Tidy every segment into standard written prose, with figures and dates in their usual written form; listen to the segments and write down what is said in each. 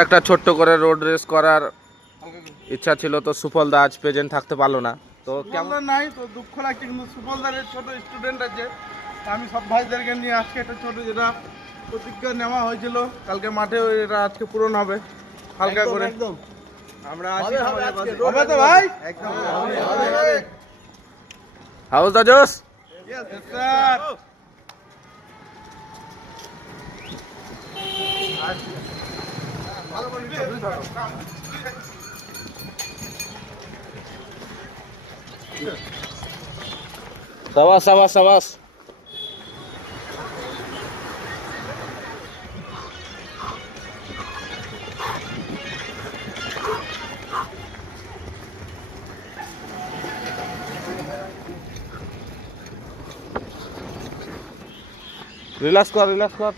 একটা ছোট্ট করে রোড রেস করার ইচ্ছা ছিল, তো সুফল দা আজ প্রেজেন্ট থাকতে পারলো না। তো কেমন নাই তো দুঃখ লাগছে, কিন্তু সুফলদারের ছোট স্টুডেন্ট আছে, আমি সব ভাইদেরকে নিয়ে আজকে একটা ছোট যেটা প্রতিজ্ঞা নেওয়া হয়েছিল কালকে মাঠে, এটা আজকে পূরণ হবে হালকা করে। একদম আমরা আছি হবে তো ভাই, একদম হবে। হাউস দা জোস यस স্যার। ভালো করে দুই ধরো। সাবাস সাবাস সাবাস। রিল্যাক্স কর রিল্যাক্স কর।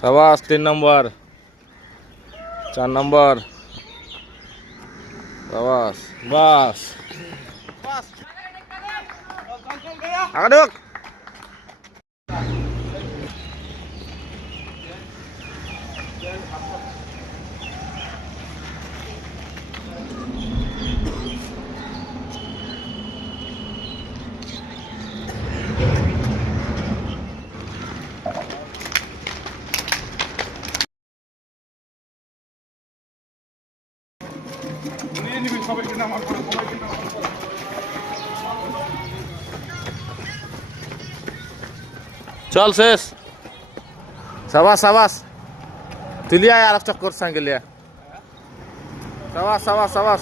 সাবাস 3 নম্বর 4 নম্বর সাবাস বাস আগা ঢোক। নিয়ে নিবি সবাইকে নামার পরে, সবাইকে নামার পরে। চল শেষ। সাবাস সাবাস। তুই লিয়া আর একটা চক্কর সাইকেল লিয়া। সাবাস সাবাস সাবাস।